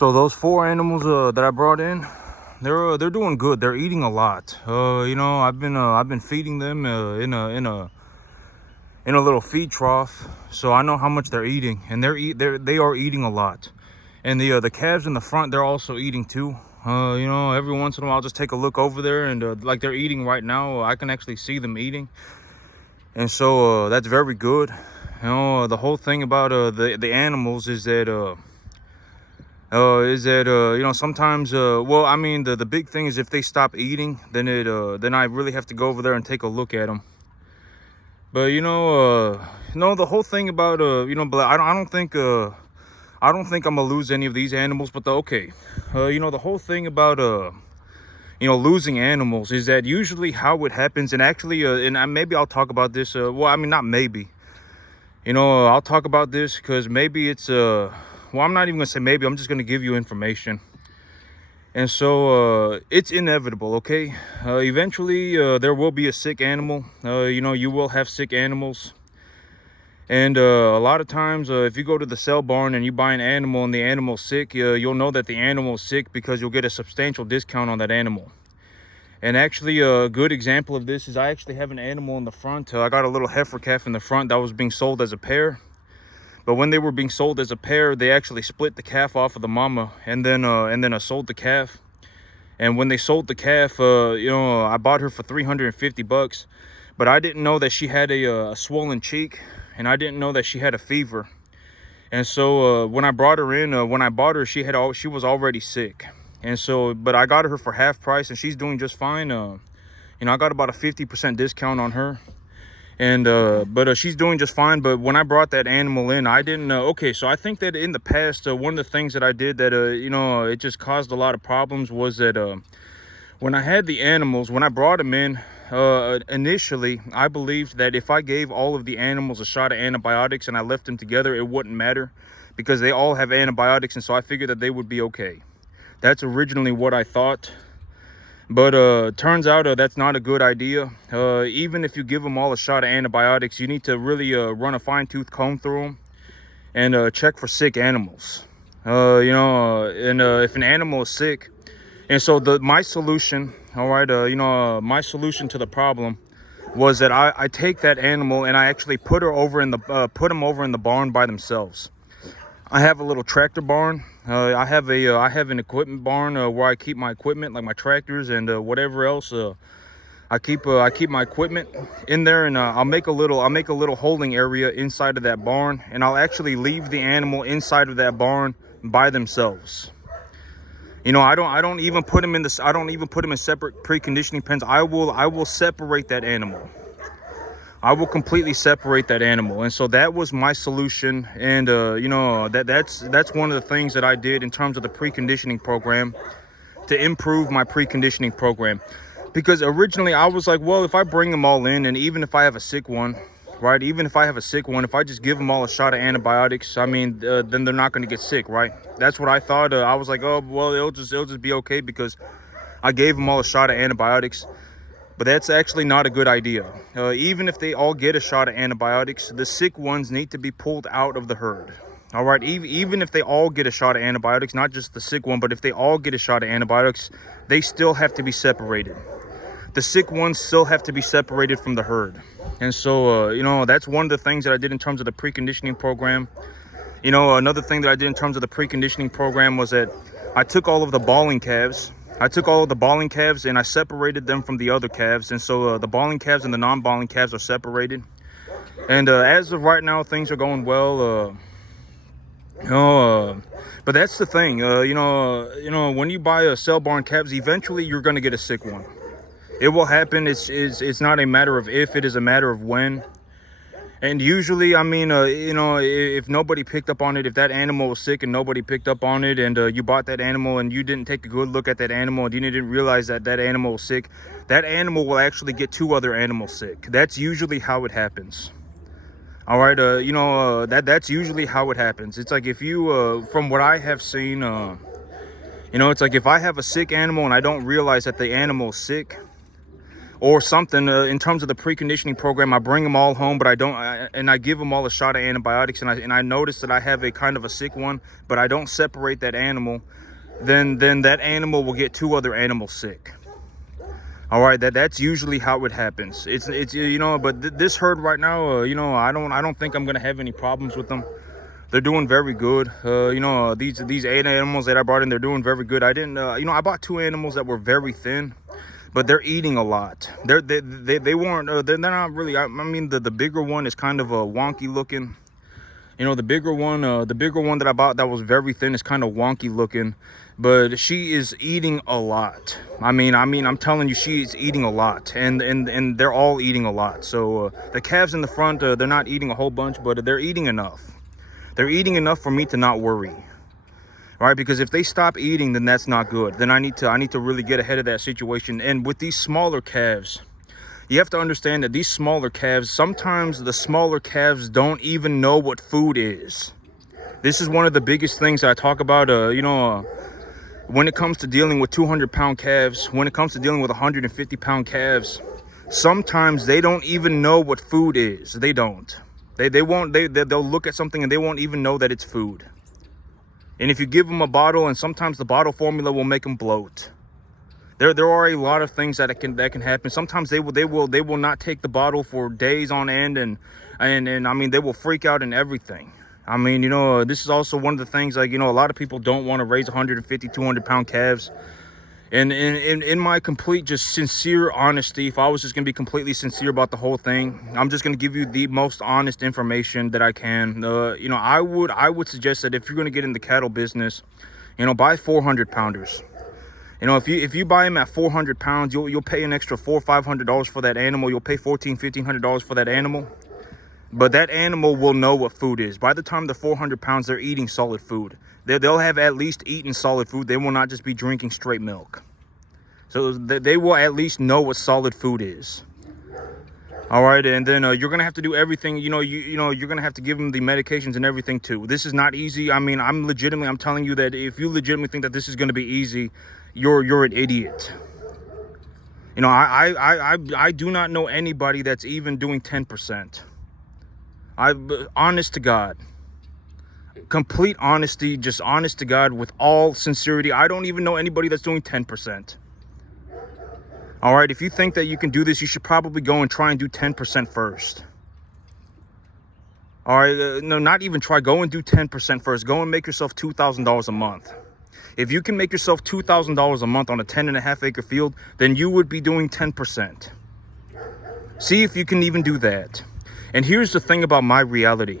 So those 4 animals that I brought in, they're doing good. They're eating a lot. You know, I've been feeding them in a little feed trough, so I know how much they're eating, and they are eating a lot. And the calves in the front, they're also eating too. You know, every once in a while I'll just take a look over there, and like they're eating right now. I can actually see them eating, and so that's very good. You know, the whole thing about the animals is that you know, sometimes well, I mean, the big thing is if they stop eating, then then I really have to go over there and take a look at them. But you know, no, the whole thing about you know, but I don't think I'm gonna lose any of these animals. But okay, you know, the whole thing about you know, losing animals is that usually how it happens. And actually maybe I'll talk about this, well, I mean, not maybe, you know, I'll talk about this because maybe it's well, I'm not even gonna say maybe, I'm just gonna give you information. And so it's inevitable, okay? Eventually there will be a sick animal. You know, you will have sick animals. And a lot of times if you go to the sale barn and you buy an animal and the animal's sick, you'll know that the animal's sick because you'll get a substantial discount on that animal. And actually a good example of this is I actually have an animal in the front. I got a little heifer calf in the front that was being sold as a pair. But when they were being sold as a pair, they actually split the calf off of the mama and then sold the calf. And when they sold the calf, you know, I bought her for $350, but I didn't know that she had a swollen cheek, and I didn't know that she had a fever. And so when I brought her in, when I bought her, she was already sick. And so, but I got her for half price, and she's doing just fine. You know, I got about a 50% discount on her. And but she's doing just fine. But when I brought that animal in, I didn't okay, so I think that in the past, one of the things that I did that you know, it just caused a lot of problems was that when I had the animals, when I brought them in, initially I believed that if I gave all of the animals a shot of antibiotics and I left them together, it wouldn't matter because they all have antibiotics. And so I figured that they would be okay. That's originally what I thought. But turns out that's not a good idea. Even if you give them all a shot of antibiotics, you need to really run a fine-tooth comb through them and check for sick animals. You know, and if an animal is sick, and so my solution, all right, you know, my solution to the problem was that I take that animal and I actually put them over in the barn by themselves. I have a little tractor barn. I have an equipment barn where I keep my equipment, like my tractors and whatever else. I keep my equipment in there, and I'll make a little holding area inside of that barn, and I'll actually leave the animal inside of that barn by themselves. You know, I don't even put them in separate preconditioning pens. I will separate that animal. I will completely separate that animal. And so that was my solution. And you know, that's one of the things that I did in terms of the preconditioning program to improve my preconditioning program. Because originally I was like, well, if I bring them all in, and even if I have a sick one, right, if I just give them all a shot of antibiotics, I mean, then they're not going to get sick, right? That's what I thought. I was like, oh, well, it'll just be okay because I gave them all a shot of antibiotics. But that's actually not a good idea. Even if they all get a shot of antibiotics, the sick ones need to be pulled out of the herd. All right, even if they all get a shot of antibiotics, not just the sick one, but if they all get a shot of antibiotics, they still have to be separated. The sick ones still have to be separated from the herd. And so, you know, that's one of the things that I did in terms of the preconditioning program. You know, another thing that I did in terms of the preconditioning program was that I took all of the balling calves. And I separated them from the other calves. And so the balling calves and the non-balling calves are separated. And as of right now, things are going well. You know, but that's the thing. You know, when you buy a sale barn calves, eventually you're going to get a sick one. It will happen. It's not a matter of if, it is a matter of when. And usually, I mean, you know, if nobody picked up on it, if that animal was sick and nobody picked up on it, and you bought that animal and you didn't take a good look at that animal and you didn't realize that that animal was sick, that animal will actually get 2 other animals sick. That's usually how it happens. All right, you know, that's usually how it happens. It's like if you, from what I have seen, you know, it's like if I have a sick animal and I don't realize that the animal is sick, or something. In terms of the preconditioning program, I bring them all home, but I give them all a shot of antibiotics, and I notice that I have a kind of a sick one, but I don't separate that animal, then that animal will get 2 other animals sick. All right, that's usually how it happens. It's but this herd right now, I don't think I'm gonna have any problems with them. They're doing very good. These 8 animals that I brought in, they're doing very good. I didn't, I bought 2 animals that were very thin, but they're eating a lot. They weren't. They're not really. I mean, the bigger one is kind of a wonky looking. The bigger one that I bought that was very thin is kind of wonky looking, but she is eating a lot. I mean, I'm telling you, she is eating a lot, and they're all eating a lot. So the calves in the front, they're not eating a whole bunch, but they're eating enough. They're eating enough for me to not worry. All right, because if they stop eating, then that's not good. Then I need to really get ahead of that situation. And with these smaller calves, you have to understand that these smaller calves, sometimes the smaller calves don't even know what food is. This is one of the biggest things I talk about, when it comes to dealing with 200-pound calves, when it comes to dealing with 150-pound calves, sometimes they don't even know what food is. They don't. They'll look at something and they won't even know that it's food. And if you give them a bottle, and sometimes the bottle formula will make them bloat. There are a lot of things that can happen. Sometimes they will not take the bottle for days on end, and I mean, they will freak out and everything. I mean, this is also one of the things, like, a lot of people don't want to raise 150, 200-pound calves. And in my complete, just sincere honesty, if I was just going to be completely sincere about the whole thing, I'm just going to give you the most honest information that I can. I would suggest that if you're going to get in the cattle business, buy 400-pounders. If you buy them at 400 pounds, you'll pay an extra $400 or $500 for that animal. You'll pay $1,400 for that animal. But that animal will know what food is. By the time they're 400 pounds, they're eating solid food. They'll have at least eaten solid food. They will not just be drinking straight milk. So they will at least know what solid food is. All right, and then you're gonna have to do everything. You're gonna have to give them the medications and everything too. This is not easy. I mean, I'm telling you that if you legitimately think that this is gonna be easy, you're an idiot. I do not know anybody that's even doing 10%. Honest to God, complete honesty, just honest to God, with all sincerity, I don't even know anybody that's doing 10%. All right, if you think that you can do this, you should probably go and try and do 10% first. All right, no, not even try. Go and do 10% first. Go and make yourself $2,000 a month. If you can make yourself $2,000 a month on a 10.5-acre field, then you would be doing 10%. See if you can even do that. And here's the thing about my reality.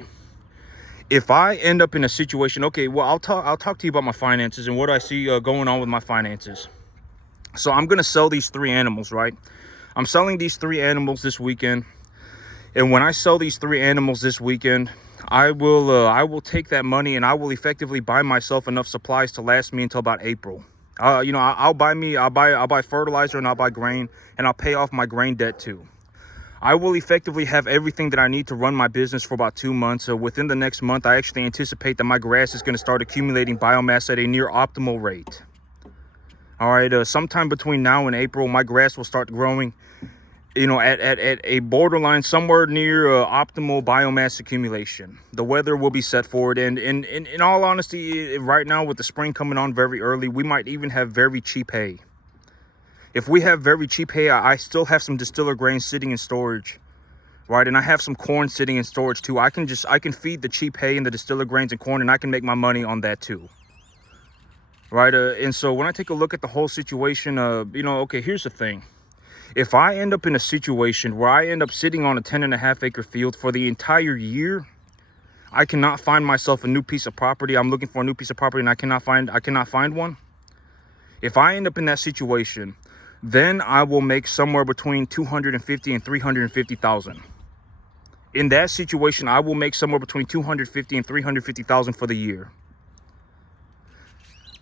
If I end up in a situation, okay, well, I'll talk to you about my finances and what I see going on with my finances. So I'm going to sell these 3 animals, right? I'm selling these 3 animals this weekend. And when I sell these 3 animals this weekend, I will take that money and I will effectively buy myself enough supplies to last me until about April. I'll buy fertilizer and I'll buy grain, and I'll pay off my grain debt too. I will effectively have everything that I need to run my business for about 2 months. So within the next month, I actually anticipate that my grass is going to start accumulating biomass at a near optimal rate. All right, sometime between now and April, my grass will start growing, at a borderline somewhere near optimal biomass accumulation. The weather will be set for it. And in all honesty, right now with the spring coming on very early, we might even have very cheap hay. If we have very cheap hay, I still have some distiller grains sitting in storage, right? And I have some corn sitting in storage too. I can feed the cheap hay and the distiller grains and corn, and I can make my money on that too. Right, and so when I take a look at the whole situation, okay, here's the thing. If I end up in a situation where I end up sitting on a 10.5-acre field for the entire year, I cannot find myself a new piece of property. I'm looking for a new piece of property and I cannot find one. If I end up in that situation, then I will make somewhere between $250,000 and $350,000. In that situation, I will make somewhere between $250,000 and $350,000 for the year.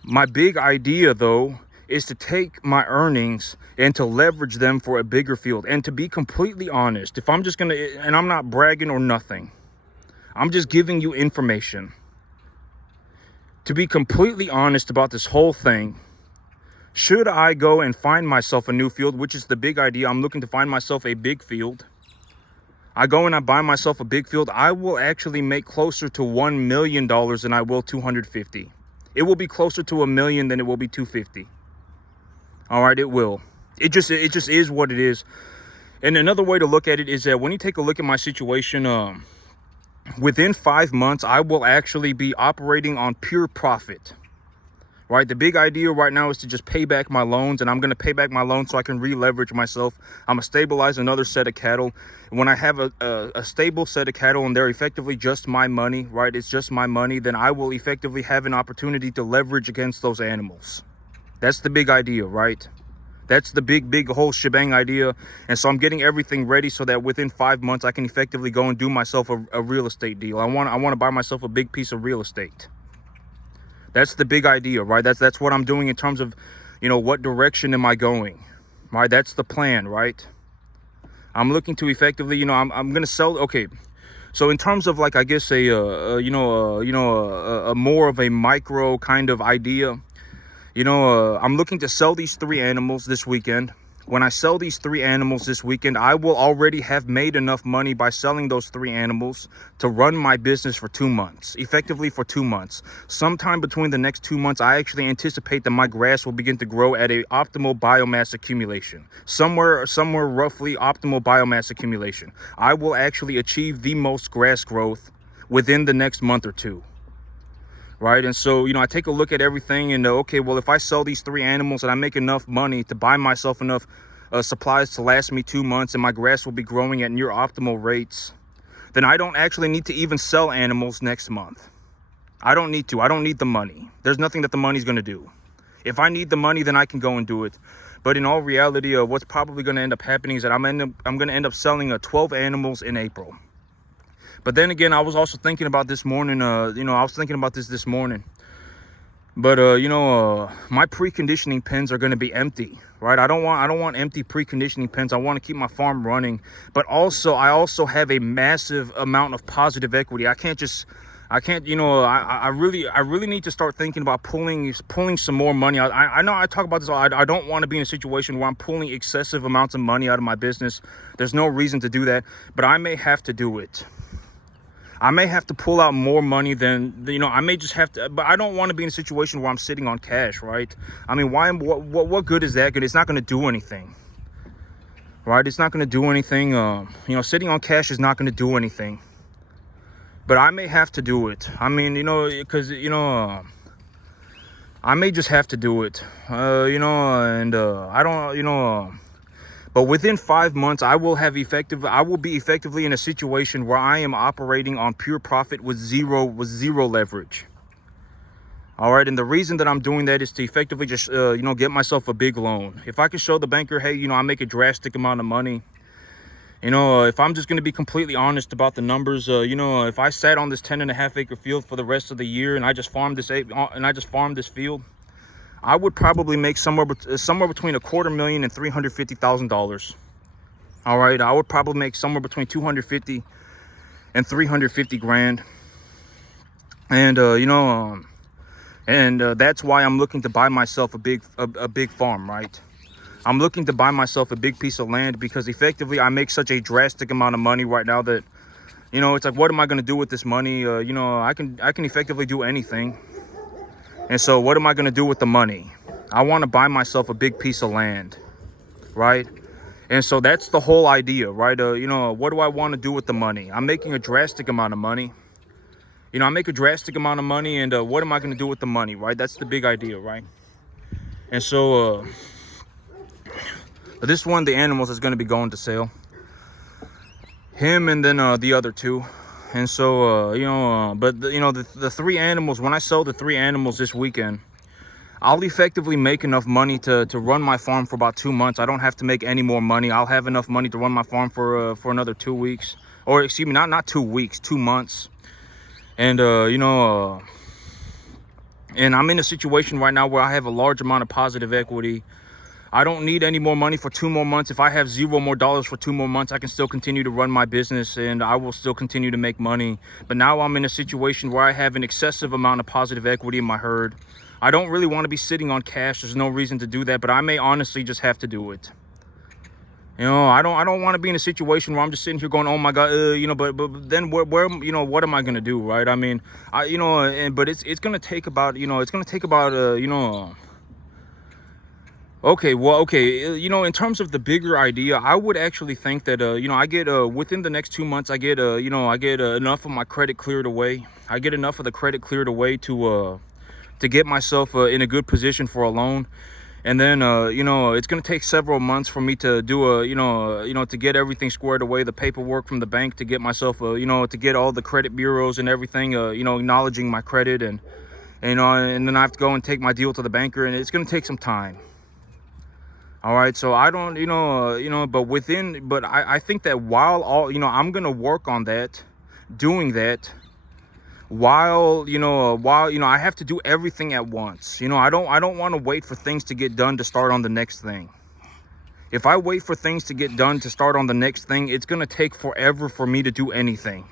My big idea, though, is to take my earnings and to leverage them for a bigger field. And to be completely honest, if I'm just going to, and I'm not bragging or nothing, I'm just giving you information. To be completely honest about this whole thing, Should I go and find myself a new field, which is the big idea, I'm looking to find myself a big field. I go and I buy myself a big field, I will actually make closer to $1 million than I will 250. It will be closer to $1 million than it will be 250. All right, it will. It just is what it is. And another way to look at it is that when you take a look at my situation, within 5 months, I will actually be operating on pure profit. Right, the big idea right now is to just pay back my loans, and I'm going to pay back my loans so I can re-leverage myself. I'm going to stabilize another set of cattle. And when I have a stable set of cattle and they're effectively just my money, right, it's just my money, then I will effectively have an opportunity to leverage against those animals. That's the big idea, right? That's the big whole shebang idea. And so I'm getting everything ready so that within 5 months I can effectively go and do myself a real estate deal. I want to buy myself a big piece of real estate. That's the big idea, right? That's what I'm doing in terms of, what direction am I going, right? That's the plan, right? I'm looking to effectively, I'm going to sell. Okay. So in terms of like, I guess a more of a micro kind of idea, I'm looking to sell these 3 animals this weekend. When I sell these 3 animals this weekend, I will already have made enough money by selling those 3 animals to run my business for 2 months, effectively for 2 months. Sometime between the next 2 months, I actually anticipate that my grass will begin to grow at a optimal biomass accumulation, somewhere roughly optimal biomass accumulation. I will actually achieve the most grass growth within the next month or 2. Right. And so, I take a look at everything and, okay, well, if I sell these 3 animals and I make enough money to buy myself enough supplies to last me 2 months and my grass will be growing at near optimal rates, then I don't actually need to even sell animals next month. I don't need to. I don't need the money. There's nothing that the money's going to do. If I need the money, then I can go and do it. But in all reality, what's probably going to end up happening is that I'm going to end up selling 12 animals in April. But then again, I was also thinking about this morning, I was thinking about this morning. But, my preconditioning pens are going to be empty, right? I don't want empty preconditioning pens. I want to keep my farm running. But also, I also have a massive amount of positive equity. I really need to start thinking about pulling some more money out. I know I talk about this. I don't want to be in a situation where I'm pulling excessive amounts of money out of my business. There's no reason to do that, but I may have to do it. I may have to pull out more money than, I may just have to, but I don't want to be in a situation where I'm sitting on cash, right? I mean, what good is that good? It's not going to do anything, right? It's not going to do anything. Sitting on cash is not going to do anything, but I may have to do it. I mean, because, I may just have to do it, and I don't, but within 5 months, I will be effectively in a situation where I am operating on pure profit with zero leverage. All right. And the reason that I'm doing that is to effectively just, get myself a big loan. If I can show the banker, hey, I make a drastic amount of money. If I'm just going to be completely honest about the numbers, if I sat on this 10.5 acre field for the rest of the year and I just farmed this field, I would probably make somewhere between $250,000 and $350,000. All right, I would probably make somewhere between 250 and 350 grand. And that's why I'm looking to buy myself a big farm, right? I'm looking to buy myself a big piece of land because effectively I make such a drastic amount of money right now that, it's like, what am I going to do with this money? I can effectively do anything. And so what am I going to do with the money? I want to buy myself a big piece of land, right? And so that's the whole idea, right? What do I want to do with the money? I'm making a drastic amount of money. I make a drastic amount of money, and what am I going to do with the money, right? That's the big idea, right? And so this one, the animals is going to be going to sale. Him and then the other 2. And so, the 3 animals, when I sell the 3 animals this weekend, I'll effectively make enough money to run my farm for about 2 months. I don't have to make any more money. I'll have enough money to run my farm for another 2 weeks. Or, excuse me, not 2 weeks, 2 months. And, and I'm in a situation right now where I have a large amount of positive equity. I don't need any more money for 2 more months. If I have $0 more for 2 more months, I can still continue to run my business and I will still continue to make money. But now I'm in a situation where I have an excessive amount of positive equity in my herd. I don't really want to be sitting on cash. There's no reason to do that, but I may honestly just have to do it. You know, I don't want to be in a situation where I'm just sitting here going, oh my God, you know, but then where, you know, what am I gonna do, right? I mean, you know, but it's gonna take about, you know, you know. Okay, well, okay, you know, in terms of the bigger idea, I would actually think that, you know, I get, within the next 2 months, I get, you know, I get enough of my credit cleared away. I get enough of the credit cleared away to get myself in a good position for a loan. And then, you know, it's going to take several months for me to do you know, to get everything squared away, the paperwork from the bank, to get myself, you know, to get all the credit bureaus and everything, you know, acknowledging my credit, and, you know, and then I have to go and take my deal to the banker, and it's going to take some time. All right, so I don't, you know, but I think that while you know, I'm going to work on that, doing that, while you know, I have to do everything at once. You know, I don't want to wait for things to get done to start on the next thing. If I wait for things to get done to start on the next thing, it's going to take forever for me to do anything.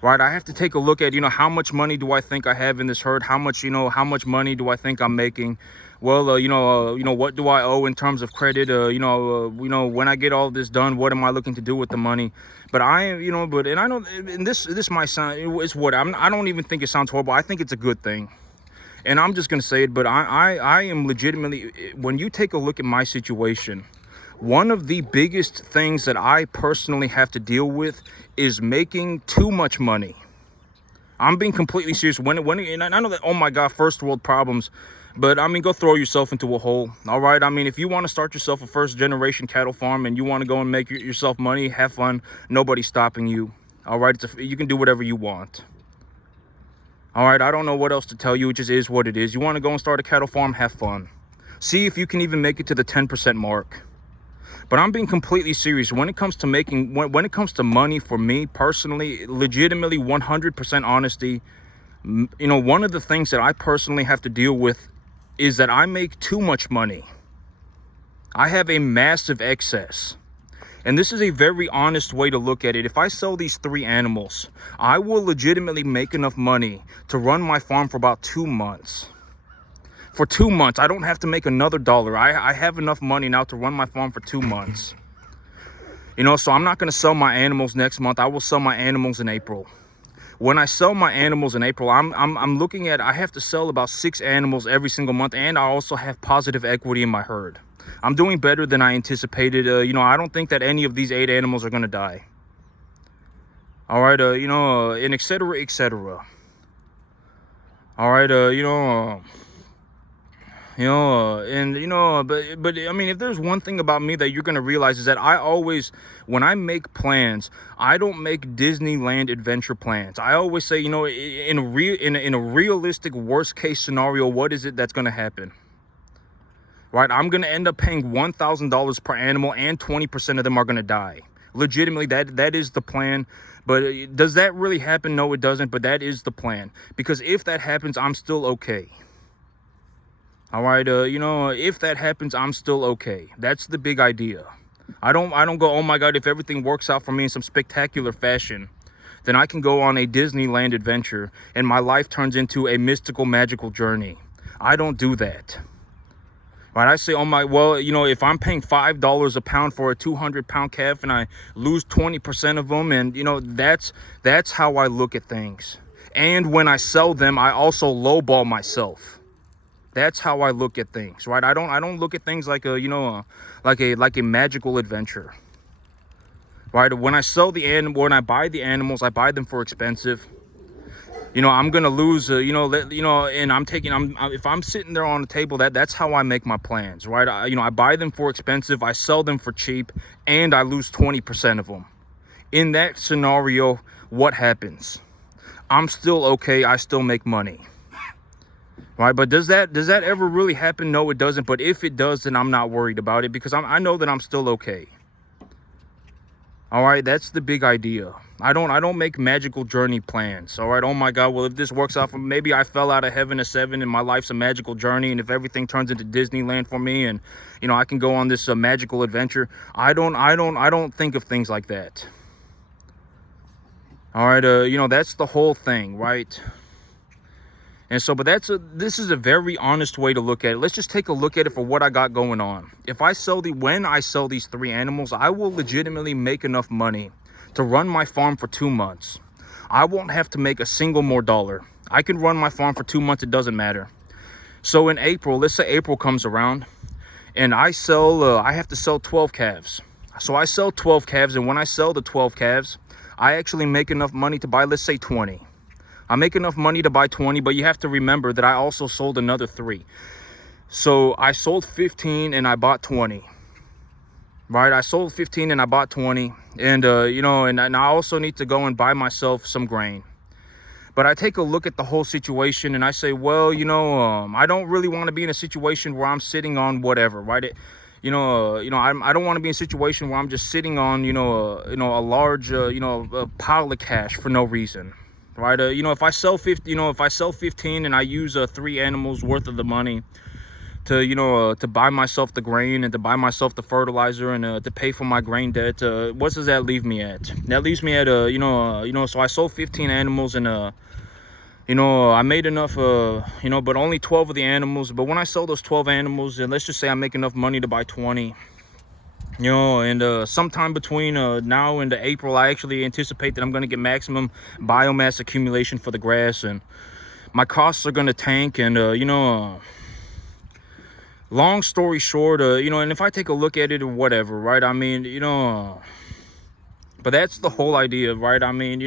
Right? I have to take a look at, you know, how much money do I think I have in this herd? How much, you know, how much money do I think I'm making? Well, you know, what do I owe in terms of credit? You know, when I get all this done, what am I looking to do with the money? But you know, and I don't, and this might sound, it's what I don't even think it sounds horrible. I think it's a good thing. And I'm just going to say it, but I am legitimately, when you take a look at my situation, one of the biggest things that I personally have to deal with is making too much money. I'm being completely serious. And I know that, oh my God, first world problems, but I mean, go throw yourself into a hole. All right. I mean, if you want to start yourself a first generation cattle farm and you want to go and make yourself money, have fun. Nobody's stopping you. All right. You can do whatever you want. All right. I don't know what else to tell you. It just is what it is. You want to go and start a cattle farm, have fun. See if you can even make it to the 10% mark. But I'm being completely serious. When it comes to making, when it comes to money, for me personally, legitimately 100% honesty, you know, one of the things that I personally have to deal with is that I make too much money. I have a massive excess. And this is a very honest way to look at it. If I sell these 3 animals, I will legitimately make enough money to run my farm for about 2 months. For 2 months, I don't have to make another dollar. I have enough money now to run my farm for 2 months. You know, so I'm not going to sell my animals next month. I will sell my animals in April. When I sell my animals in April, I'm looking at, I have to sell about 6 animals every single month, and I also have positive equity in my herd. I'm doing better than I anticipated. You know, I don't think that any of these 8 animals are going to die. All right, you know, and et cetera, et cetera. All right, you know, and you know, but I mean, if there's one thing about me that you're gonna realize, is that I always, when I make plans, I don't make Disneyland adventure plans. I always say, you know, in a realistic worst case scenario, what is it that's gonna happen? Right? I'm gonna end up paying $1,000 per animal, and 20% of them are gonna die. Legitimately, that is the plan. But does that really happen? No, it doesn't. But that is the plan, because if that happens, I'm still okay. All right, you know, if that happens, I'm still okay. That's the big idea. I don't go, oh my God, if everything works out for me in some spectacular fashion, then I can go on a Disneyland adventure and my life turns into a mystical, magical journey. I don't do that. Right? I say, oh my, well, you know, if I'm paying $5 a pound for a 200-pound calf and I lose 20% of them, and you know, that's how I look at things. And when I sell them, I also lowball myself. That's how I look at things, right? I don't look at things like a, you know, like a magical adventure, right? When I sell the animal, when I buy the animals, I buy them for expensive. You know, I'm gonna lose, you know, and if I'm sitting there on the table, that's how I make my plans, right? You know, I buy them for expensive, I sell them for cheap, and I lose 20% of them. In that scenario, what happens? I'm still okay. I still make money. Right, but does that ever really happen? No, it doesn't. But if it does, then I'm not worried about it, because I know that I'm still okay. All right, that's the big idea. I don't make magical journey plans. All right, oh my God, well, if this works out for me, maybe I fell out of heaven at 7 and my life's a magical journey, and if everything turns into Disneyland for me, and you know, I can go on this magical adventure. I don't think of things like that. All right, you know, that's the whole thing, right? And so, but this is a very honest way to look at it. Let's just take a look at it for what I got going on. If I sell when I sell these 3 animals, I will legitimately make enough money to run my farm for 2 months. I won't have to make a single more dollar. I can run my farm for 2 months. It doesn't matter. So in April, let's say April comes around and I have to sell 12 calves. So I sell 12 calves. And when I sell the 12 calves, I actually make enough money to buy, let's say 20. I make enough money to buy 20, but you have to remember that I also sold another 3. So I sold 15 and I bought 20. Right? I sold 15 and I bought 20. And, and I also need to go and buy myself some grain. But I take a look at the whole situation and I say, well, I don't really want to be in a situation where I'm sitting on whatever, right? I don't want to be in a situation where I'm just sitting on, a large, a pile of cash for no reason. Right, if I sell 15 and I use 3 animals worth of the money to buy myself the grain and to buy myself the fertilizer and to pay for my grain debt, what does that leave me at? That leaves me at so I sold 15 animals and I made enough but only 12 of the animals. But when I sell those 12 animals, and let's just say I make enough money to buy 20. And sometime between now and April, I actually anticipate that I'm going to get maximum biomass accumulation for the grass, and my costs are going to tank. And long story short, and if I take a look at it or whatever, right? I mean, but that's the whole idea, right? I mean,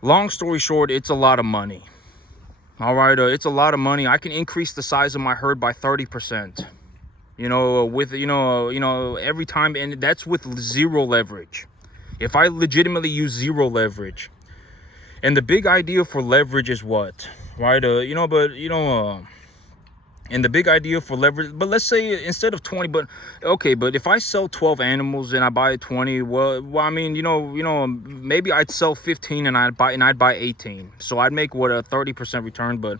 long story short, it's a lot of money. All right, it's a lot of money. I can increase the size of my herd by 30%. With every time, and that's with 0 leverage. If I legitimately use 0 leverage, and the big idea for leverage is what, right? And the big idea for leverage, but let's say instead of 20, but okay, but if I sell 12 animals and I buy 20, well, I mean, maybe I'd sell 15 and I'd buy 18, so I'd make what, a 30% return, but.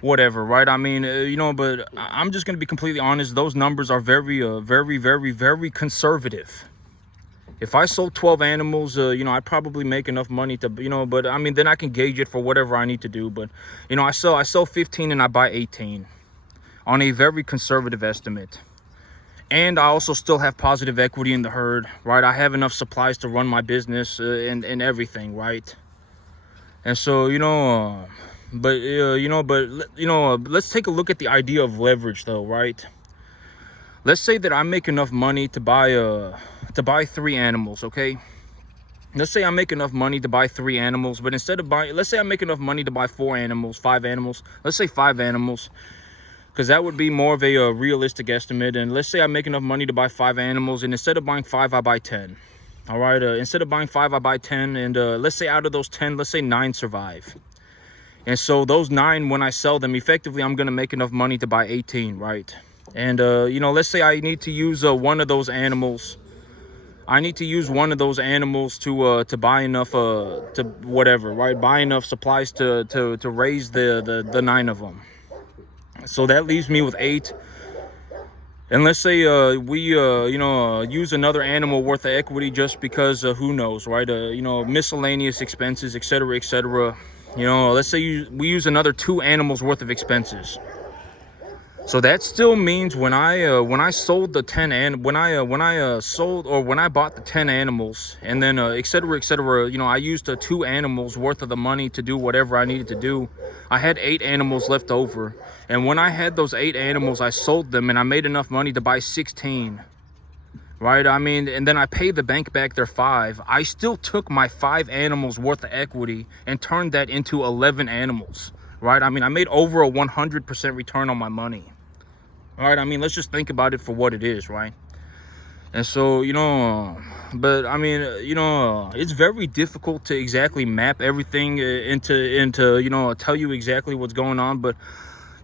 Whatever, right? I mean, but I'm just going to be completely honest. Those numbers are very, very, very, very conservative. If I sold 12 animals, I'd probably make enough money to, but I mean, then I can gauge it for whatever I need to do. But, I sell 15 and I buy 18 on a very conservative estimate. And I also still have positive equity in the herd, right? I have enough supplies to run my business and everything, right? And so, let's take a look at the idea of leverage, though, right? Let's say that I make enough money to buy 3 animals, okay? Let's say I make enough money to buy 3 animals, but instead of let's say I make enough money to buy 4 animals, 5 animals. Let's say 5 animals, because that would be more of a realistic estimate. And let's say I make enough money to buy 5 animals, and instead of buying 5, I buy 10. All right, instead of buying 5, I buy 10, and let's say out of those 10, let's say 9 survive. And so those 9, when I sell them, effectively, I'm going to make enough money to buy 18, right? And, let's say I need to use one of those animals. I need to use one of those animals to buy enough, to whatever, right? Buy enough supplies to raise the 9 of them. So that leaves me with 8. And let's say we, use another animal worth of equity just because who knows, right? Miscellaneous expenses, etc., etc. Let's say we use another 2 animals worth of expenses. So that still means when I sold the 10 and when I bought the 10 animals, and then etc., etc., I used 2 animals worth of the money to do whatever I needed to do. I had 8 animals left over, and when I had those 8 animals, I sold them and I made enough money to buy 16. Right, I mean, and then I paid the bank back their 5. I still took my 5 animals worth of equity and turned that into 11 animals. Right, I mean, I made over a 100% return on my money. All right, I mean, let's just think about it for what it is, right? And so, but I mean, it's very difficult to exactly map everything into tell you exactly what's going on. But,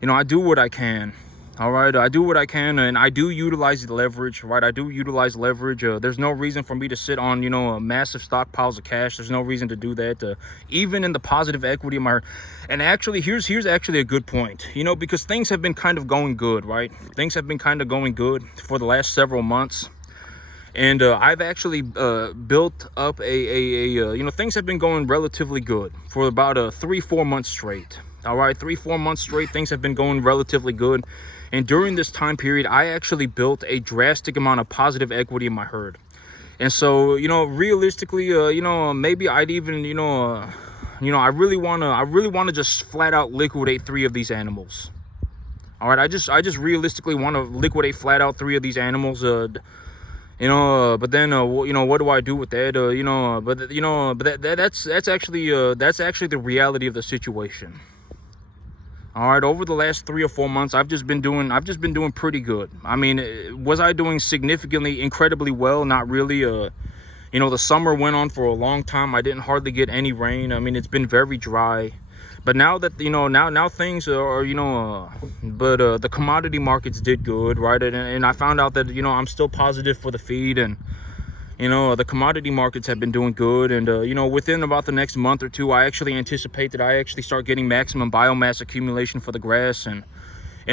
I do what I can. All right, I do what I can, and I do utilize the leverage, right? I do utilize leverage. There's no reason for me to sit on, massive stockpiles of cash. There's no reason to do that, even in the positive equity of my. And actually, here's actually a good point, because things have been kind of going good, right? Things have been kind of going good for the last several months. And I've actually built up you know, things have been going relatively good for about 3-4 months straight. All right, 3-4 months straight, things have been going relatively good. And during this time period, I actually built a drastic amount of positive equity in my herd. And so, you know, realistically, you know, maybe I'd even, I really wanna just flat out liquidate 3 of these animals. All right, I just realistically want to liquidate flat out 3 of these animals. But then, you know, what do I do with that? That's actually the reality of the situation. All right, over the last 3 or 4 months, I've just been doing pretty good. I mean, was I doing significantly, incredibly well? Not really. You know, the summer went on for a long time. I didn't hardly get any rain. I mean, it's been very dry. But now that, you know, now things are, the commodity markets did good, right? And I found out that, you know, I'm still positive for the feed, and, you know, the commodity markets have been doing good. And, you know, within about the next month or two, I actually anticipate that I actually start getting maximum biomass accumulation for the grass. And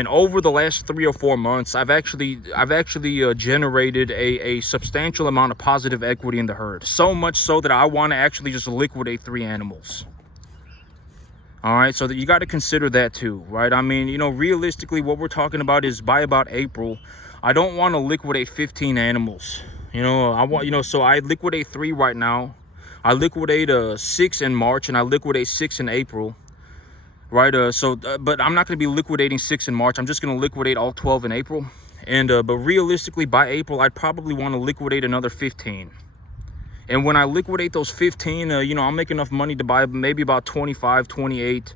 over the last 3 or 4 months, I've actually generated a substantial amount of positive equity in the herd. So much so that I want to actually just liquidate 3 animals. All right, so that you got to consider that too, right? I mean, you know, realistically, what we're talking about is by about April, I don't want to liquidate 15 animals. You know, I want, you know, so I liquidate 3 right now. I liquidate 6 in March, and I liquidate 6 in April, right? But I'm not going to be liquidating 6 in March. I'm just going to liquidate all 12 in April. And but realistically, by April, I'd probably want to liquidate another 15. And when I liquidate those 15, you know, I'll make enough money to buy maybe about 25, 28,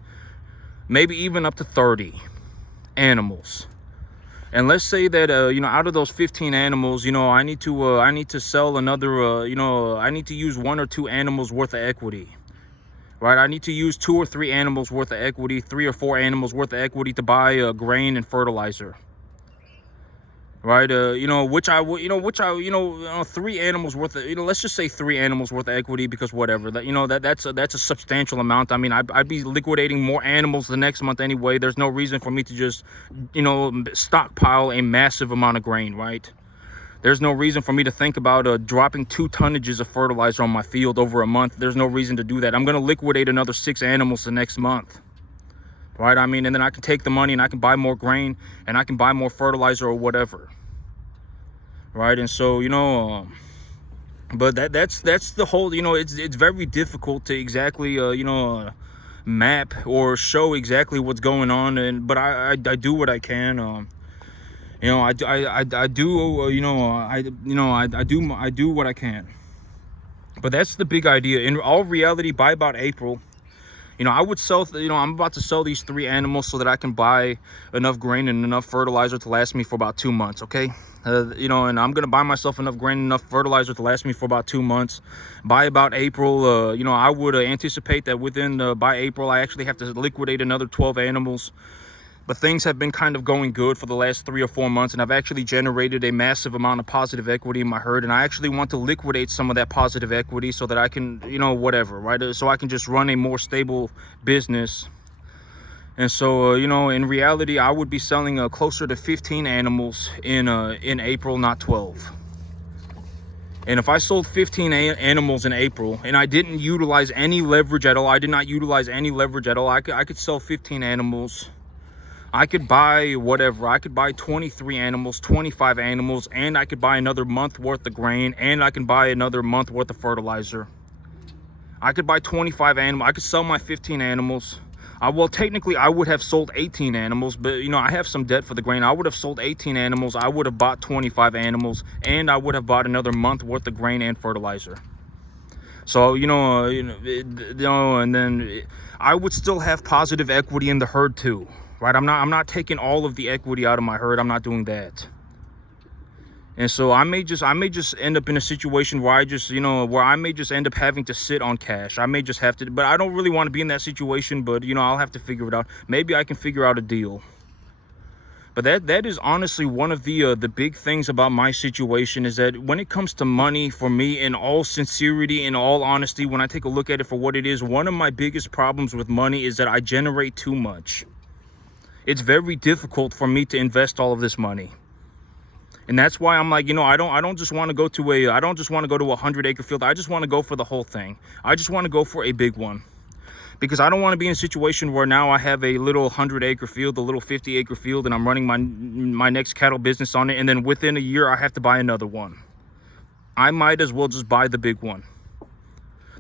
maybe even up to 30 animals. And let's say that, you know, out of those 15 animals, you know, I need to sell another, I need to use 1 or 2 animals worth of equity, right? I need to use 2 or 3 animals worth of equity, 3 or 4 animals worth of equity to buy grain and fertilizer. Right, 3 animals worth of, let's just say 3 animals worth of equity, because whatever, that's a substantial amount. I mean, I'd be liquidating more animals the next month anyway. There's no reason for me to just, stockpile a massive amount of grain, right? There's no reason for me to think about dropping 2 tonnages of fertilizer on my field over a month. There's no reason to do that. I'm going to liquidate another 6 animals the next month. Right, I mean, and then I can take the money and I can buy more grain and I can buy more fertilizer or whatever. Right, and so, but that's the whole, it's very difficult to exactly, map or show exactly what's going on. But I do what I can. I do what I can. But that's the big idea. In all reality, by about April, I would sell, I'm about to sell these 3 animals so that I can buy enough grain and enough fertilizer to last me for about 2 months, okay? And I'm going to buy myself enough grain and enough fertilizer to last me for about 2 months. By about April, I would anticipate that by April, I actually have to liquidate another 12 animals. But things have been kind of going good for the last 3 or 4 months, and I've actually generated a massive amount of positive equity in my herd, and I actually want to liquidate some of that positive equity so that I can, whatever, right? So I can just run a more stable business. And so, in reality, I would be selling closer to 15 animals in April, not 12. And if I sold 15 animals in April and I didn't utilize any leverage at all, I could sell 15 animals. I could buy whatever. I could buy 23 animals, 25 animals, and I could buy another month worth of grain, and I can buy another month worth of fertilizer. I could buy 25 animals. I could sell my 15 animals. Technically, I would have sold 18 animals, but, I have some debt for the grain. I would have sold 18 animals. I would have bought 25 animals, and I would have bought another month worth of grain and fertilizer. So, and then I would still have positive equity in the herd too. Right, I'm not taking all of the equity out of my herd. I'm not doing that. And so I may just end up in a situation where I may just end up having to sit on cash. I may just have to, but I don't really want to be in that situation. But I'll have to figure it out. Maybe I can figure out a deal. But that is honestly one of the big things about my situation, is that when it comes to money, for me, in all sincerity, in all honesty, when I take a look at it for what it is, one of my biggest problems with money is that I generate too much. It's very difficult for me to invest all of this money. And that's why I'm like, I don't just want to go to a 100-acre field. I just want to go for the whole thing. I just want to go for a big one. Because I don't want to be in a situation where now I have a little 100-acre field, a little 50-acre field, and I'm running my next cattle business on it, and then within a year I have to buy another one. I might as well just buy the big one.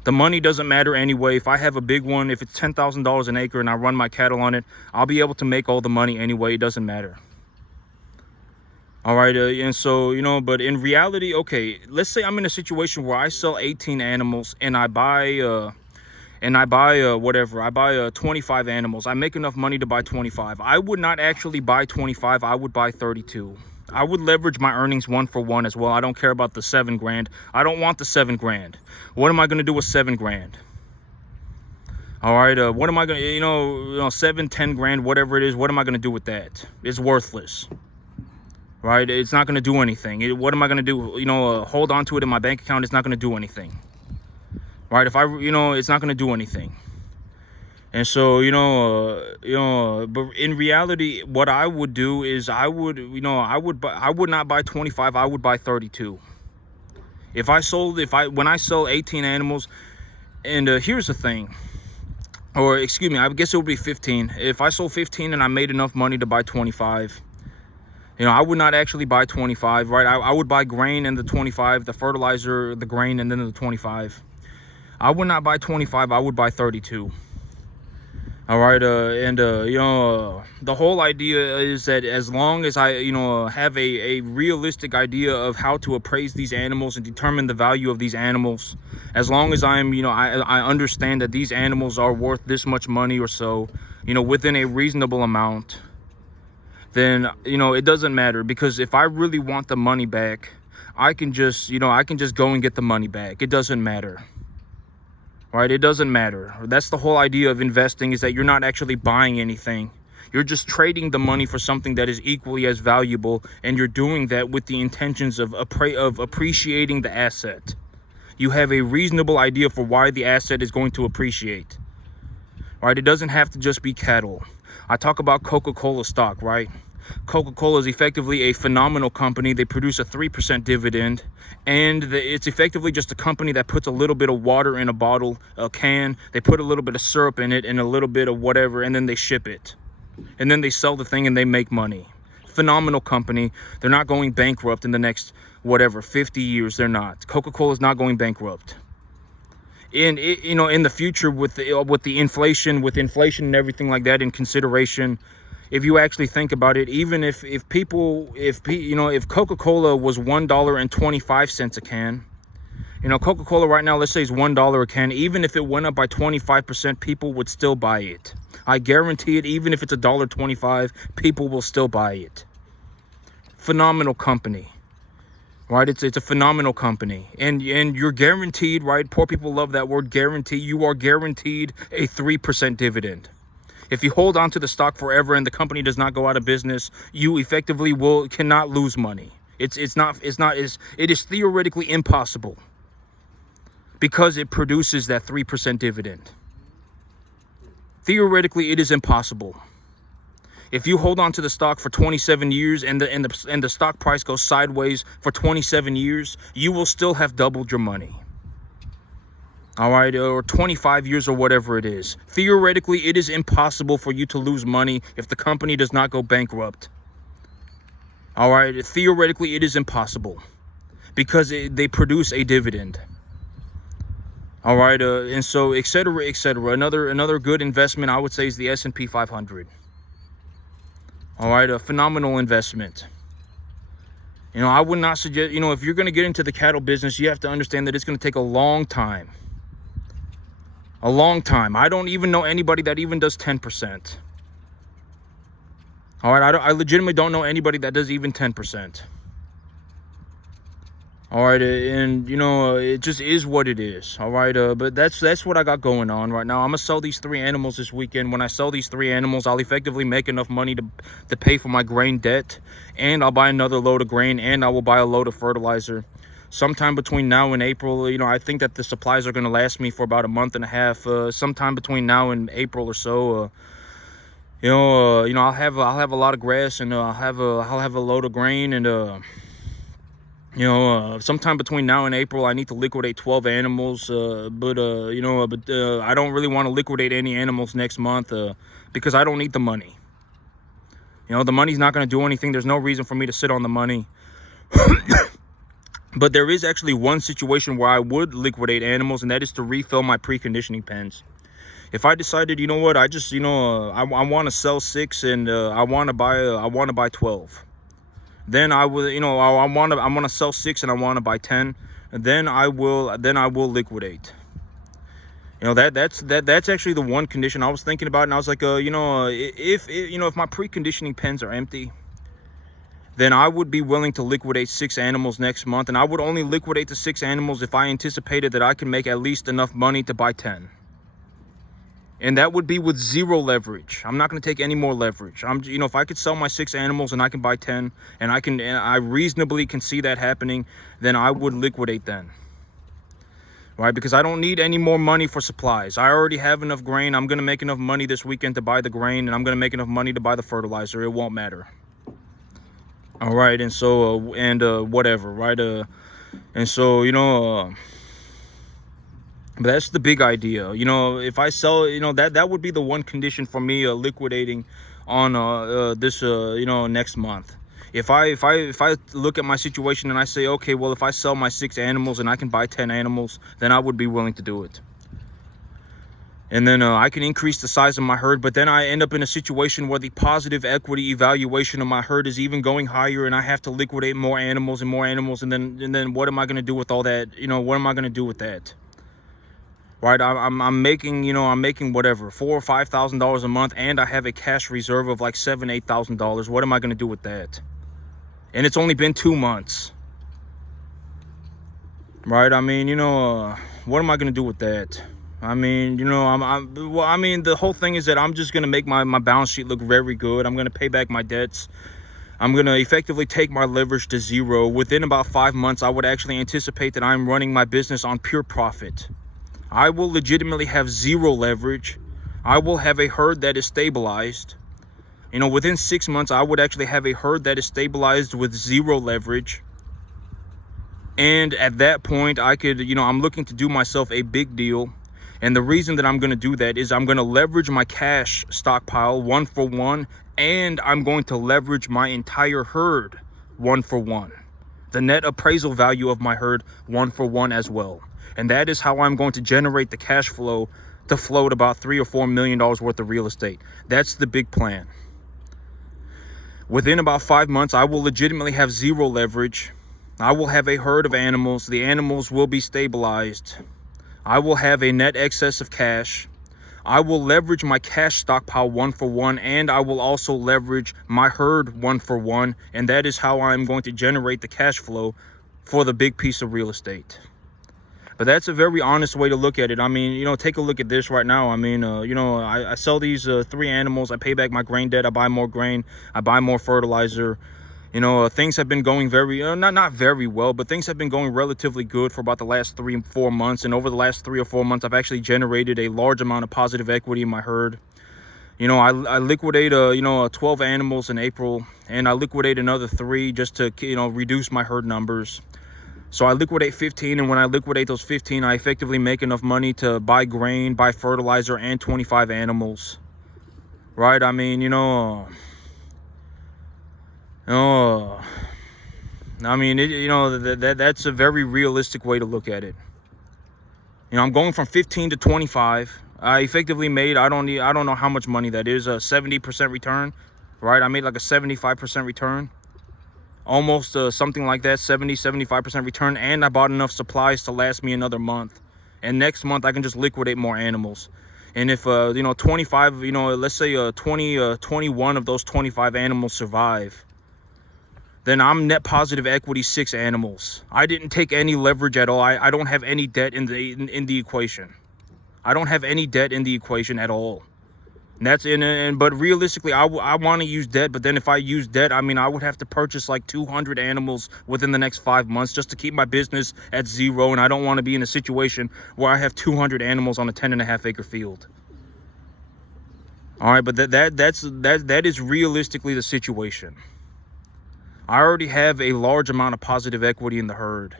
The money doesn't matter anyway. If I have a big one, if it's $10,000 an acre and I run my cattle on it, I'll be able to make all the money anyway. It doesn't matter. All right, and so, but in reality, okay, let's say I'm in a situation where I sell 18 animals and I buy 25 animals. I make enough money to buy 25. I would not actually buy 25. I would buy 32. I would leverage my earnings 1-for-1 as well. I don't care about the 7 grand. I don't want the 7 grand. What am I going to do with 7 grand? All right, what am I going to, 7, 10 grand, whatever it is, what am I going to do with that? It's worthless. Right? It's not going to do anything. What am I going to do? Hold on to it in my bank account. It's not going to do anything. Right? If it's not going to do anything. And so, but in reality, what I would do is I would not buy 25. I would buy 32. When I sell 18 animals, and here's the thing, or excuse me, I guess it would be 15. If I sold 15 and I made enough money to buy 25, I would not actually buy 25, right? I would buy grain and the 25, the fertilizer, the grain, and then the 25. I would not buy 25. I would buy 32. All right, the whole idea is that as long as I, have a realistic idea of how to appraise these animals and determine the value of these animals, as long as I'm, I understand that these animals are worth this much money or so, within a reasonable amount, then, it doesn't matter. Because if I really want the money back, I can just go and get the money back. It doesn't matter. Right? It doesn't matter. That's the whole idea of investing, is that you're not actually buying anything. You're just trading the money for something that is equally as valuable, and you're doing that with the intentions of appreciating the asset. You have a reasonable idea for why the asset is going to appreciate. Right? It doesn't have to just be cattle. I talk about Coca-Cola stock, right? Coca-Cola is effectively a phenomenal company. They produce a 3% dividend, and it's effectively just a company that puts a little bit of water in a bottle, a can. They put a little bit of syrup in it and a little bit of whatever, and then they ship it. And then they sell the thing and they make money. Phenomenal company. They're not going bankrupt in the next, 50 years. They're not. Coca-Cola is not going bankrupt. In the future, with the inflation and everything like that in consideration, if you actually think about it, even if Coca-Cola was $1.25 a can, Coca-Cola right now, let's say, is $1 a can. Even if it went up by 25%, people would still buy it. I guarantee it. Even if it's $1.25, people will still buy it. Phenomenal company. Right, it's a phenomenal company, and you're guaranteed, right? Poor people love that word, guarantee. You are guaranteed a 3% dividend. If you hold on to the stock forever and the company does not go out of business, you effectively cannot lose money. It is theoretically impossible, because it produces that 3% dividend. Theoretically, it is impossible. If you hold on to the stock for 27 years and the stock price goes sideways for 27 years, you will still have doubled your money. All right, or 25 years or whatever it is. Theoretically, it is impossible for you to lose money if the company does not go bankrupt. All right, theoretically, it is impossible, because they produce a dividend. All right, and so et cetera, et cetera. Another good investment, I would say, is the S&P 500. All right, a phenomenal investment. I would not suggest, if you're going to get into the cattle business, you have to understand that it's going to take a long time. A long time. I don't even know anybody that even does 10%. All right, I legitimately don't know anybody that does even 10%. All right, and it just is what it is. All right, but that's what I got going on right now. I'm gonna sell these 3 animals this weekend. When I sell these 3 animals, I'll effectively make enough money to pay for my grain debt, and I'll buy another load of grain, and I will buy a load of fertilizer. Sometime between now and April, I think that the supplies are gonna last me for about a month and a half. Sometime between now and April or so, I'll have a lot of grass, and I'll have a load of grain, and You know, sometime between now and April, I need to liquidate 12 animals. But I don't really want to liquidate any animals next month because I don't need the money. You know, the money's not going to do anything. There's no reason for me to sit on the money. But there is actually one situation where I would liquidate animals, and that is to refill my preconditioning pens. If I decided, you know what, I just, I want to sell 6 and I want to buy 12. Then I will, I want to sell 6 and I want to buy 10. And then I will liquidate. You know, that's actually the one condition I was thinking about, and I was like, if my preconditioning pens are empty, then I would be willing to liquidate 6 animals next month, and I would only liquidate the 6 animals if I anticipated that I can make at least enough money to buy 10. And that would be with 0 leverage. I'm not going to take any more leverage. If I could sell my 6 animals and I can buy 10, and I reasonably can see that happening, then I would liquidate then. Right? Because I don't need any more money for supplies. I already have enough grain. I'm going to make enough money this weekend to buy the grain, and I'm going to make enough money to buy the fertilizer. It won't matter. All right, and so whatever, right? And so but that's the big idea. If I sell, that would be the one condition for me liquidating on this next month. If I look at my situation and I say, okay, well, if I sell my 6 animals and I can buy 10 animals, then I would be willing to do it. And then I can increase the size of my herd, but then I end up in a situation where the positive equity evaluation of my herd is even going higher, and I have to liquidate more animals, and then what am I going to do with all that? What am I going to do with that? Right? I'm making whatever, $4,000 or $5,000 a month, and I have a cash reserve of like $7,000, $8,000. What am I going to do with that? And it's only been 2 months. Right? I mean, what am I going to do with that? I mean, the whole thing is that I'm just going to make my balance sheet look very good. I'm going to pay back my debts. I'm going to effectively take my leverage to 0. Within about 5 months, I would actually anticipate that I'm running my business on pure profit. I will legitimately have 0 leverage. I will have a herd that is stabilized. Within 6 months, I would actually have a herd that is stabilized with 0 leverage. And at that point, I could, I'm looking to do myself a big deal. And the reason that I'm going to do that is I'm going to leverage my cash stockpile 1 for 1, and I'm going to leverage my entire herd 1 for 1. The net appraisal value of my herd 1 for 1 as well. And that is how I'm going to generate the cash flow to float about $3 or $4 million worth of real estate. That's the big plan. Within about 5 months, I will legitimately have 0 leverage. I will have a herd of animals. The animals will be stabilized. I will have a net excess of cash. I will leverage my cash stockpile 1 for 1, and I will also leverage my herd 1 for 1. And that is how I'm going to generate the cash flow for the big piece of real estate. But that's a very honest way to look at it. I mean, take a look at this right now. I mean, I sell these 3 animals. I pay back my grain debt. I buy more grain. I buy more fertilizer. Things have been going very, not very well, but things have been going relatively good for about the last 3 or 4 months. And over the last 3 or 4 months, I've actually generated a large amount of positive equity in my herd. I liquidate, 12 animals in April, and I liquidate another 3 just to, reduce my herd numbers. So I liquidate 15, and when I liquidate those 15, I effectively make enough money to buy grain, buy fertilizer, and 25 animals. Right? I mean, that's a very realistic way to look at it. I'm going from 15 to 25. I effectively made, I don't know how much money that is, a 70% return, right? I made like a 75% return. Almost something like that, 75% return, and I bought enough supplies to last me another month. And next month I can just liquidate more animals. And if 25, let's say 21 of those 25 animals survive, then I'm net positive equity 6 animals. I didn't take any leverage at all. I don't have any debt in the equation. I don't have any debt in the equation at all. And but realistically, I want to use debt. But then if I use debt, I mean, I would have to purchase like 200 animals within the next 5 months just to keep my business at 0. And I don't want to be in a situation where I have 200 animals on a 10.5 acre field. All right, but that is realistically the situation. I already have a large amount of positive equity in the herd.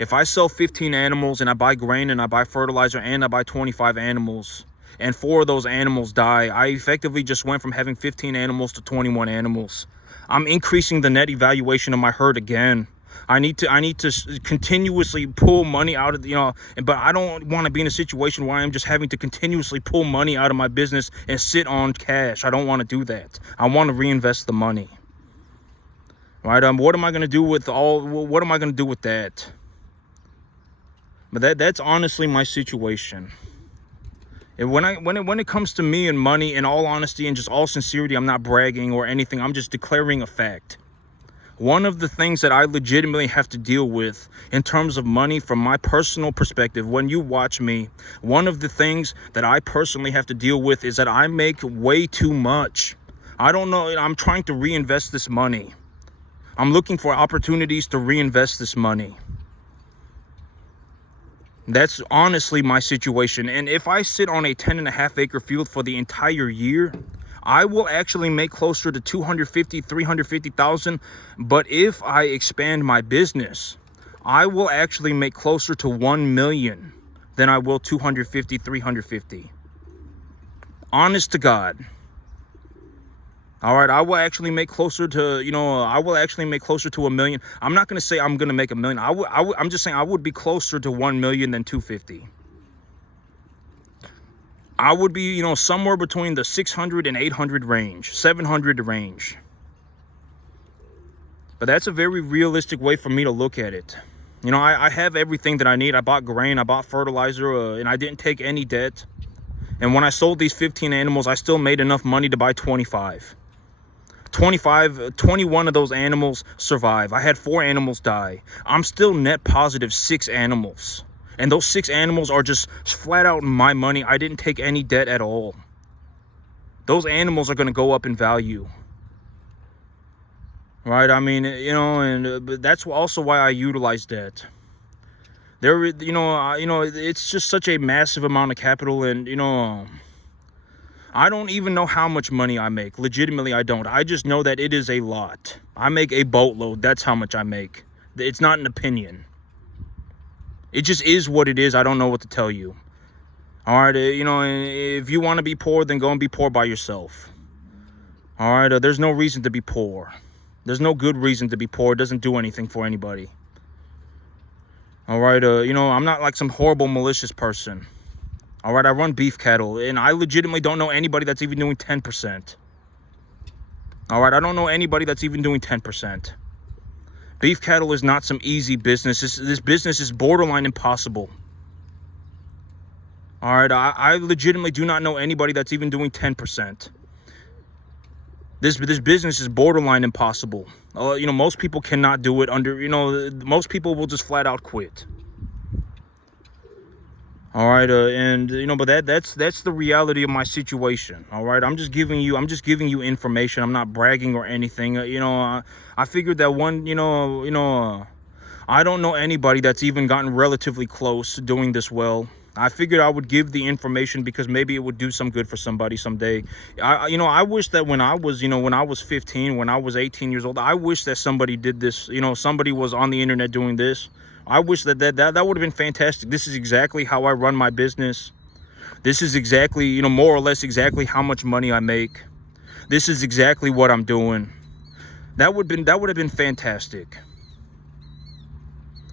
If I sell 15 animals and I buy grain and I buy fertilizer and I buy 25 animals and 4 of those animals die, I effectively just went from having 15 animals to 21 animals. I'm increasing the net evaluation of my herd again. I need to continuously pull money out of the, but I don't want to be in a situation where I'm just having to continuously pull money out of my business and sit on cash. I don't want to do that. I want to reinvest the money. Right? What am I going to do with what am I going to do with that? But that's honestly my situation. And when it comes to me and money, in all honesty and just all sincerity, I'm not bragging or anything. I'm just declaring a fact. One of the things that I legitimately have to deal with in terms of money from my personal perspective, when you watch me, one of the things that I personally have to deal with is that I make way too much. I don't know. I'm trying to reinvest this money. I'm looking for opportunities to reinvest this money. That's honestly my situation. And if I sit on a 10.5 acre field for the entire year, I will actually make closer to 250, 350,000. But if I expand my business, I will actually make closer to 1 million than I will 250, 350. Honest to God. All right, I will actually make closer to, I will actually make closer to 1 million. I'm not going to say I'm going to make 1 million. I'm just saying I would be closer to 1 million than 250. I would be, somewhere between the 600 and 800 range, 700 range. But that's a very realistic way for me to look at it. I have everything that I need. I bought grain, I bought fertilizer, and I didn't take any debt. And when I sold these 15 animals, I still made enough money to buy 25. 21 of those animals survive. I had 4 animals die. I'm still net positive 6 animals. And those 6 animals are just flat out my money. I didn't take any debt at all. Those animals are going to go up in value. Right? I mean, but that's also why I utilize debt. It's just such a massive amount of capital, and, I don't even know how much money I make. Legitimately, I don't. I just know that it is a lot. I make a boatload. That's how much I make. It's not an opinion. It just is what it is. I don't know what to tell you. All right, if you want to be poor, then go and be poor by yourself. All right, there's no reason to be poor. There's no good reason to be poor. It doesn't do anything for anybody. All right, I'm not like some horrible, malicious person. All right, I run beef cattle, and I legitimately don't know anybody that's even doing 10%. All right, I don't know anybody that's even doing 10%. Beef cattle is not some easy business. This business is borderline impossible. All right, I legitimately do not know anybody that's even doing 10%. This business is borderline impossible. Most people cannot do it most people will just flat out quit. All right, but that's the reality of my situation. All right, I'm just giving you information. I'm not bragging or anything. I figured that I don't know anybody that's even gotten relatively close to doing this well. I figured I would give the information because maybe it would do some good for somebody someday. I wish that when I was 15, when I was 18 years old, I wish that somebody did this. Somebody was on the internet doing this. I wish that would have been fantastic. This is exactly how I run my business. This is exactly, more or less exactly how much money I make. This is exactly what I'm doing. That would have been fantastic.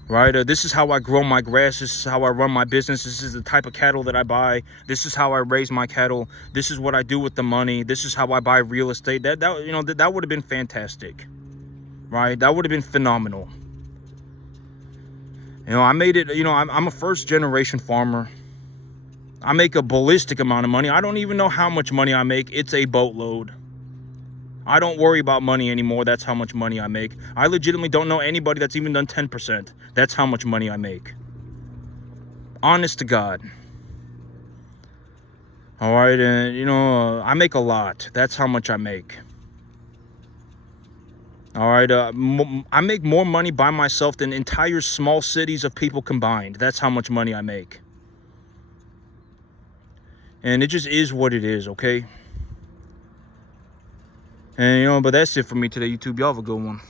Right? This is how I grow my grass. This is how I run my business. This is the type of cattle that I buy. This is how I raise my cattle. This is what I do with the money. This is how I buy real estate. That would have been fantastic. Right? That would have been phenomenal. I made it, I'm a first generation farmer. I make a ballistic amount of money. I don't even know how much money I make. It's a boatload. I don't worry about money anymore. That's how much money I make. I legitimately don't know anybody that's even done 10%. That's how much money I make. Honest to God. All right, and I make a lot. That's how much I make. All right, I make more money by myself than entire small cities of people combined. That's how much money I make. And it just is what it is, okay? And, but that's it for me today, YouTube. Y'all have a good one.